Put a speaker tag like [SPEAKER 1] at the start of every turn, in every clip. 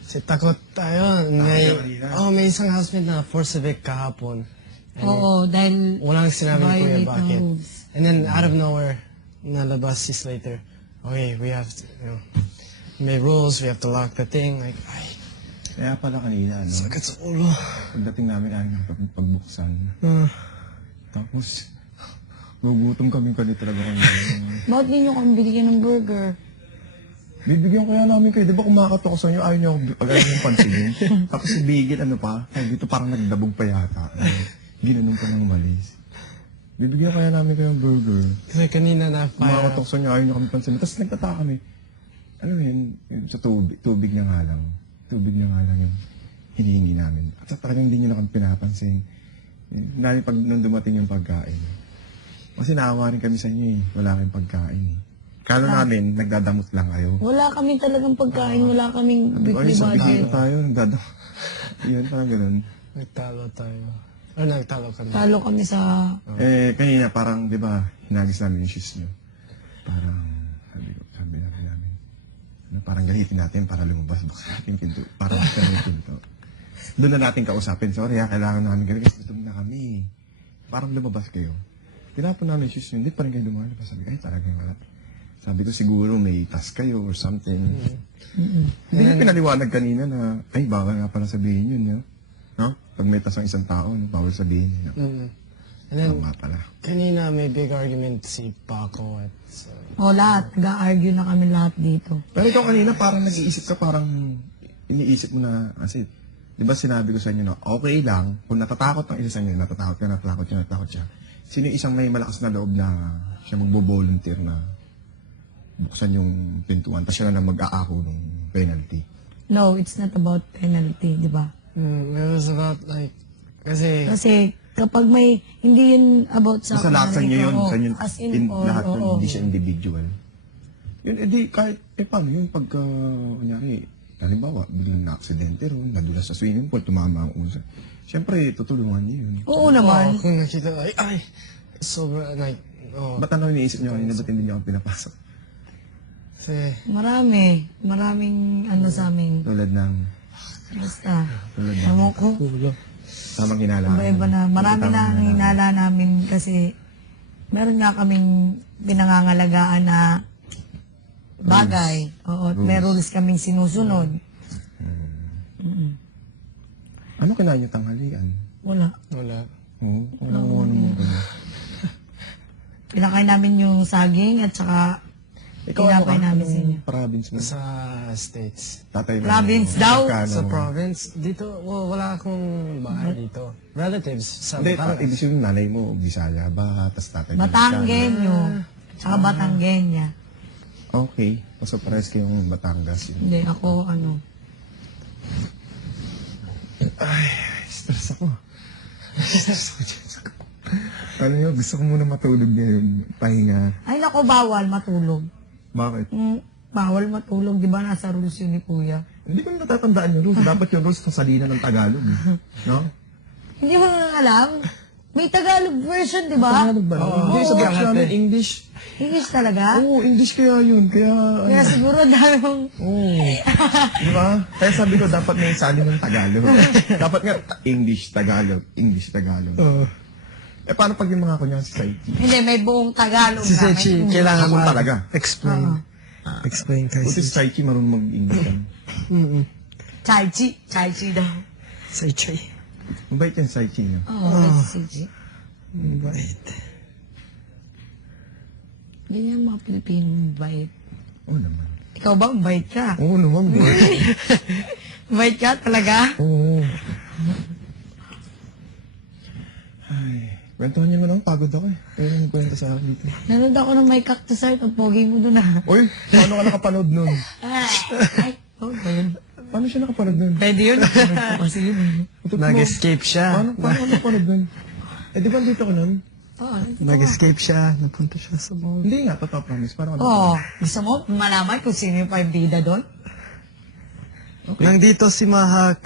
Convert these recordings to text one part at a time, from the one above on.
[SPEAKER 1] Kasi takot tayo.
[SPEAKER 2] kanina.
[SPEAKER 1] May isang housemate na force evict kahapon.
[SPEAKER 3] Oo, dahil
[SPEAKER 1] Walang sinabi ni Kuya
[SPEAKER 3] violate ng
[SPEAKER 1] bakit.
[SPEAKER 3] rules.
[SPEAKER 1] And then, out of nowhere, nalabas si Slater. Okay, we have to, may rules, we have to lock the thing. Like, ay,
[SPEAKER 2] Kaya pala kanina, ano,
[SPEAKER 1] sakit sa ulo.
[SPEAKER 2] pagdating namin ay pagbuksan.
[SPEAKER 1] Ah,
[SPEAKER 2] Tapos, gugutom kami talaga kanina.
[SPEAKER 3] Bakit hindi nyo kami binigyan ng burger?
[SPEAKER 2] Bibigyan kaya namin kayo. Di ba kumakatok sa inyo, ayaw niyo yung pansinin. Tapos si Bigit, ano pa, dito parang nagdabog pa yata. Ginanon pa ng malis. Bibigyan kaya namin kayo ng burger.
[SPEAKER 1] kasi kanina na fire.
[SPEAKER 2] Kumakatok sa inyo, ayaw niyo kami pansinin. Tapos nagtataka kami. Ano yun, sa tubig niya nga lang. Tubig niya nga lang yung hinihingi namin. At talagang hindi niyo na kami pinapansin. Lalo pag nung dumating yung pagkain. Kasi naawa rin kami sa inyo eh. Wala kayong pagkain eh. Kala namin, nagdadamot lang kayo.
[SPEAKER 3] Wala kami talagang pagkain, wala kaming weekly
[SPEAKER 2] Ay, sabi
[SPEAKER 3] budget.
[SPEAKER 2] tayo, nagdadamot. Yun, parang ganun.
[SPEAKER 1] Nagtalo tayo. Or nagtalo kami.
[SPEAKER 3] Talo kami sa...
[SPEAKER 2] Kanina parang, di ba, hinagis namin yung shoes nyo. Parang, sabi namin, parang galitin natin para lumabas. Buksan natin yung pinto. Para buksan yung pinto. Doon na natin kausapin. Sorry kailangan namin ganun kasi gutom na kami. Parang lumabas kayo. Tinapon namin yung shoes nyo. Hindi pa rin kayo lumalabas. Sabi ko, ay talagang wala. Sabi ko siguro may task kayo or something. Hindi niyo pinaliwanag kanina na, ay bawal nga pala sabihin yun, no? No? Pag may task ang isang tao, no? Bawal sabihin. No?
[SPEAKER 1] And then,
[SPEAKER 2] Tama pala.
[SPEAKER 1] kanina may big argument si Paco at
[SPEAKER 3] Lahat. Nag-argue na kami lahat dito.
[SPEAKER 2] Pero ikaw kanina parang nag-iisip ka, parang iniisip mo na, kasi, di ba sinabi ko sa inyo na okay lang, kung natatakot ang isa sa inyo, natatakot siya. Sino yung isang may malakas na loob na siya magbo-volunteer na buksan yung pintuan, tapos siya na mag-aako ng penalty.
[SPEAKER 3] No, it's not about penalty, di ba?
[SPEAKER 1] it was about like, kasi
[SPEAKER 3] Kasi kapag may, hindi yun about sa...
[SPEAKER 2] Sa lahat sa inyo yun,
[SPEAKER 3] Oo,
[SPEAKER 2] sa inyo,
[SPEAKER 3] as in all,
[SPEAKER 2] lahat yun,
[SPEAKER 3] oo.
[SPEAKER 2] hindi siya individual. Yun, edi, kahit, paano yun, pagka, kunyari, halimbawa, biglang na-aksidente ron, nadulas sa swimming pool, tumama ang usa. Siyempre, tutulungan niyo yun.
[SPEAKER 3] Oo naman.
[SPEAKER 1] kung nakita, ay, sobra, like,
[SPEAKER 2] Ba't ano iniisip niyo kanina, ba't hindi niyo ako pinapasok?
[SPEAKER 1] kasi,
[SPEAKER 3] Maraming ano sa amin.
[SPEAKER 2] Tulad ng,
[SPEAKER 3] Basta.
[SPEAKER 2] tulad ng,
[SPEAKER 3] Ewan ko.
[SPEAKER 2] tamang hinala.
[SPEAKER 3] Iba-iba na. Marami na ang hinala namin kasi meron nga kaming pinangangalagaan na bagay. Oo, at may rules kaming sinusunod.
[SPEAKER 2] Ano kinain niyo tanghalian?
[SPEAKER 3] Wala.
[SPEAKER 1] wala.
[SPEAKER 2] Oo, ano mo ba?
[SPEAKER 3] Pinakain namin yung saging at saka tinapay namin sa inyo.
[SPEAKER 2] Province mo?
[SPEAKER 1] Sa States.
[SPEAKER 2] Tatay mo?
[SPEAKER 3] Province daw.
[SPEAKER 2] Magkano?
[SPEAKER 1] Sa province, dito, wala akong bahay dito. Relatives, sa
[SPEAKER 2] Hindi,
[SPEAKER 1] Batangas.
[SPEAKER 2] ibig sabihin nanay mo, Bisaya ba? Tapos tatay mo?
[SPEAKER 3] Batanggenyo. Tsaka Batanggenya.
[SPEAKER 2] Okay. So, pares kayong Batangas yun.
[SPEAKER 3] Hindi, ako ano.
[SPEAKER 2] Ay, stress ako. Ano yun, gusto ko muna matulog ngayon. Pahinga.
[SPEAKER 3] Ay, nako, bawal matulog.
[SPEAKER 2] Bakit?
[SPEAKER 3] Bawal matulog. Di ba nasa rules yun ni Kuya?
[SPEAKER 2] Hindi ko na natatandaan yung rules. Dapat yung rules sa salina ng Tagalog. No?
[SPEAKER 3] Hindi mo na alam? May Tagalog version, di ba?
[SPEAKER 2] Tagalog ba? Hindi, sa batch namin, English.
[SPEAKER 3] English talaga?
[SPEAKER 2] Oo, English kaya yun. Kaya,
[SPEAKER 3] Kaya siguro dami mong...
[SPEAKER 2] Oo. Di ba? Kaya sabi ko, dapat may sali ng Tagalog. Dapat nga, English, Tagalog, English, Tagalog. Paano pag yung mga kunyang si Saiti?
[SPEAKER 3] Hindi, may buong Tagalog
[SPEAKER 1] Si
[SPEAKER 3] na.
[SPEAKER 1] Sechi, kailangan
[SPEAKER 2] Ako talaga.
[SPEAKER 1] explain. Explain kay
[SPEAKER 2] Buti si Saiti marunong mag-English yan.
[SPEAKER 3] Chai-chi. Chai-chi daw.
[SPEAKER 1] Sechi.
[SPEAKER 2] Mabait yan, Saiti. No?
[SPEAKER 3] Oo, Sechi.
[SPEAKER 1] Bait.
[SPEAKER 3] Ganyan mga Pilipino, bait.
[SPEAKER 2] Oo naman.
[SPEAKER 3] Ikaw ba, bait ka?
[SPEAKER 2] Oo naman, bait.
[SPEAKER 3] Bait ka talaga?
[SPEAKER 2] Oo. Ay, kwentuhan niyo naman ako. Pagod ako eh. Kaya nang kwento sa akin dito.
[SPEAKER 3] Nanood ako ng may cactus art. Ang pogi mo doon ah.
[SPEAKER 2] Uy, paano ka nakapanood nun?
[SPEAKER 3] Ay, oh, ba yun?
[SPEAKER 2] Paano siya nakapanood nun?
[SPEAKER 3] Pwede yun. Kasi yun.
[SPEAKER 1] Nag-escape siya.
[SPEAKER 2] Paano ka nakapanood nun? Dito ka nun?
[SPEAKER 3] Oo,
[SPEAKER 1] Nag-escape siya. Napunta siya sa mall.
[SPEAKER 2] Hindi nga, totoo promise. Paano ka
[SPEAKER 3] oh, gusto mo malaman kung sino yung bida doon?
[SPEAKER 1] Nandito si Mahak,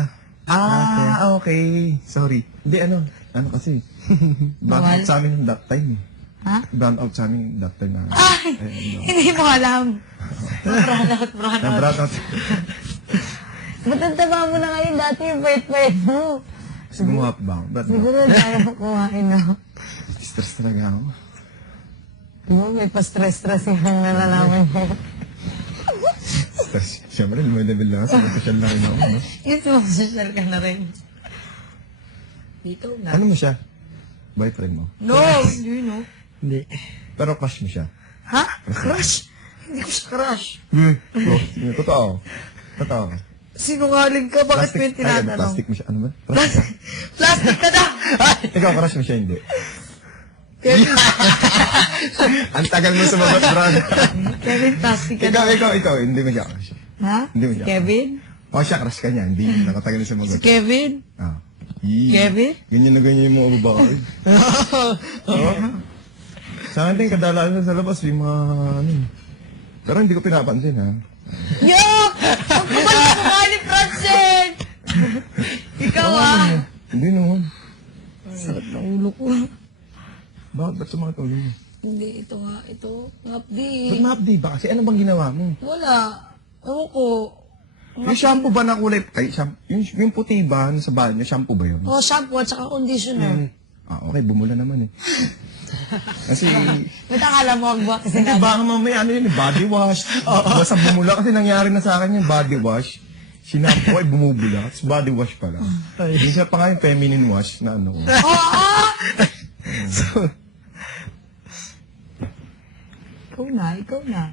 [SPEAKER 2] okay. Sorry. Hindi, ano kasi. Brand out sa amin ng that time eh.
[SPEAKER 3] Ha?
[SPEAKER 2] Brand out sa amin that time na.
[SPEAKER 3] Ay, hindi mo alam. Brand out.
[SPEAKER 2] Na brand out.
[SPEAKER 3] Ba't ang taba mo na ngayon? Dati yung payat-payat mo.
[SPEAKER 2] Kasi gumawa pa ba ako? Ba't ba?
[SPEAKER 3] Siguro dahil ako kumain na.
[SPEAKER 2] Stress talaga ako.
[SPEAKER 3] Diba, may pa-stress-stress yung nalalaman mo.
[SPEAKER 2] Stress. Siyempre, lumalabel lang ako. Social lang rin ako, no?
[SPEAKER 3] Yung sumasosyal ka na rin. Dito na.
[SPEAKER 2] Ano mo siya? Boyfriend mo?
[SPEAKER 3] No! Hindi, no?
[SPEAKER 1] Hindi.
[SPEAKER 2] Pero crush mo siya?
[SPEAKER 3] Ha? Crush? Hindi ko siya crush.
[SPEAKER 2] Totoo. Totoo.
[SPEAKER 3] Sinungaling ka? Bakit mo yung
[SPEAKER 2] Ay,
[SPEAKER 3] tinatanong?
[SPEAKER 2] plastic mo siya. Ano ba? Plastic.
[SPEAKER 3] Plastic ka na!
[SPEAKER 2] Ikaw, crush mo siya, hindi.
[SPEAKER 3] Kevin,
[SPEAKER 2] Ang tagal mo sumagot, Brad.
[SPEAKER 3] Kevin, plastic ka na.
[SPEAKER 2] Ikaw, hindi mo siya crush.
[SPEAKER 3] Ha?
[SPEAKER 2] Hindi mo
[SPEAKER 3] Si
[SPEAKER 2] siya.
[SPEAKER 3] Kevin?
[SPEAKER 2] O siya, crush ka niya. Hindi nakatagal na
[SPEAKER 3] Si
[SPEAKER 2] sumagot.
[SPEAKER 3] Kevin?
[SPEAKER 2] Ah. Yee.
[SPEAKER 3] Kevin?
[SPEAKER 2] Ganyan na ganyan yung mga babae. Oo. Sa akin din, kadalasan sa labas, yung mga ano. Pero hindi ko pinapansin, ha?
[SPEAKER 3] Yo! Ang kapal mo nga ni Francine! Ikaw ah!
[SPEAKER 2] Hindi naman.
[SPEAKER 3] Sakit ng ulo ko.
[SPEAKER 2] Bakit ba't sumakit ulo mo?
[SPEAKER 3] Hindi, ito nga. Ito. Ngapdi.
[SPEAKER 2] Ba't ma-update ba? Kasi ano bang ginawa mo?
[SPEAKER 3] Wala. Ewan ko.
[SPEAKER 2] Yung shampoo ba na kulay? Ay, yung puti ba sa banyo, shampoo ba yun?
[SPEAKER 3] Oh, shampoo at saka conditioner.
[SPEAKER 2] Ah, okay, bumula naman eh. Kasi,
[SPEAKER 3] Ba't akala mo agwa kasi
[SPEAKER 2] hindi baka mamaya ano yun, body wash. Basta bumula kasi nangyari na sa akin yung body wash. Sinampoo ay bumubula, tapos body wash pala. Minsan pa nga yung feminine wash na ano ko.
[SPEAKER 3] Oo! Ikaw na.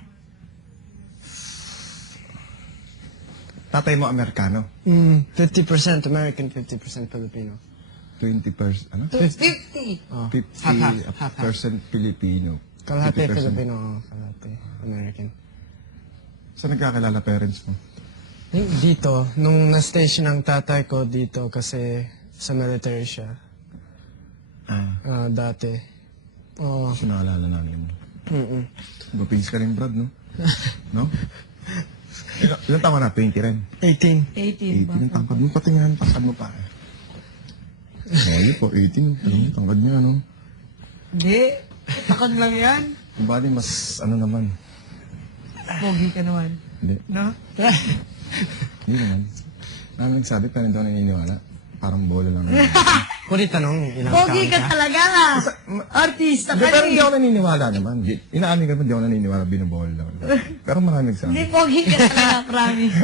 [SPEAKER 2] Tatay mo Amerikano?
[SPEAKER 1] 50% American, 50% Filipino.
[SPEAKER 2] 20%, ano?
[SPEAKER 3] 50!
[SPEAKER 1] Oh.
[SPEAKER 2] 50% Filipino.
[SPEAKER 1] Kalahati
[SPEAKER 2] 50%.
[SPEAKER 1] Filipino, kalahati American.
[SPEAKER 2] Saan nagkakilala parents mo?
[SPEAKER 1] Dito, nung na-station ang tatay ko dito kasi sa military siya. Dati. Oo.
[SPEAKER 2] Kasi nakalala namin mo. Gupings ka rin, Brad, no? No? Ilan taon ka na? 20 rin.
[SPEAKER 1] 18.
[SPEAKER 3] 18 ba?
[SPEAKER 2] 18 ang tangkad mo. Pati nga ang tangkad mo pa. Ay, po, 18. Alam mo, tangkad niya, no?
[SPEAKER 3] Hindi. Takot lang yan.
[SPEAKER 2] Yung body mas, ano naman.
[SPEAKER 3] Pogi ka naman.
[SPEAKER 2] Hindi.
[SPEAKER 3] No?
[SPEAKER 2] Hindi naman. Namin nagsabi, pero hindi ako naniniwala. Parang bola lang.
[SPEAKER 1] Kung tanong, ilang
[SPEAKER 3] Pogi
[SPEAKER 1] taon
[SPEAKER 3] ka talaga nga. Artista
[SPEAKER 2] Hindi,
[SPEAKER 3] ka
[SPEAKER 2] pero hindi
[SPEAKER 3] eh.
[SPEAKER 2] ako naniniwala naman. Inaamin ko naman, hindi ako naniniwala, binobol lang. Pero marami nagsabi.
[SPEAKER 3] Hindi pogi ka talaga, promise.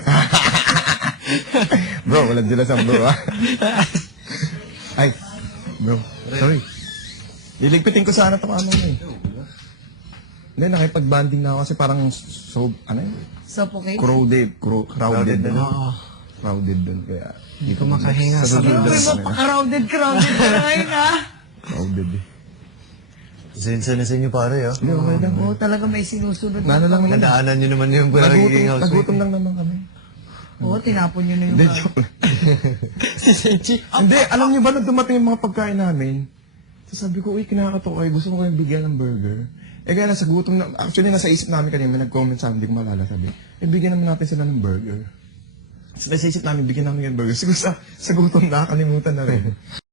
[SPEAKER 2] Bro, walang sila sa bro, ha? Ay, bro, sorry. Liligpitin ko sana itong ano mo eh. Hindi, nakipag-banding na ako kasi parang ano yun?
[SPEAKER 3] Suffocate?
[SPEAKER 2] Crowded dun.
[SPEAKER 1] Oo.
[SPEAKER 2] Crowded dun, kaya...
[SPEAKER 1] Hindi ko makahinga sa
[SPEAKER 2] susunod
[SPEAKER 3] Uy,
[SPEAKER 2] na-
[SPEAKER 3] mapaka-crowded ka na ngayon ah.
[SPEAKER 2] Crowded eh.
[SPEAKER 4] Sensya na sa inyo pare, ah.
[SPEAKER 2] Hindi, okay lang.
[SPEAKER 3] Oo, talaga may sinusunod.
[SPEAKER 2] Nano lang naman.
[SPEAKER 4] Nadaanan nyo naman yung nagiging housemate.
[SPEAKER 2] Nagutom lang naman kami.
[SPEAKER 3] Oo, tinapon nyo na yung
[SPEAKER 2] Hindi, joke lang.
[SPEAKER 1] Si Sechi.
[SPEAKER 2] Hindi, alam niyo ba nung dumating yung mga pagkain namin, so sabi ko, uy, kinakato kayo, gusto ko kayong bigyan ng burger. Eh kaya nasa gutom na, actually nasa isip namin kanina, may nag-comment sa amin, hindi ko maalala, sabi, bigyan naman natin sila ng burger. So nasa isip namin, bigyan namin yung burger. Siguro sa gutom na, kalimutan na rin.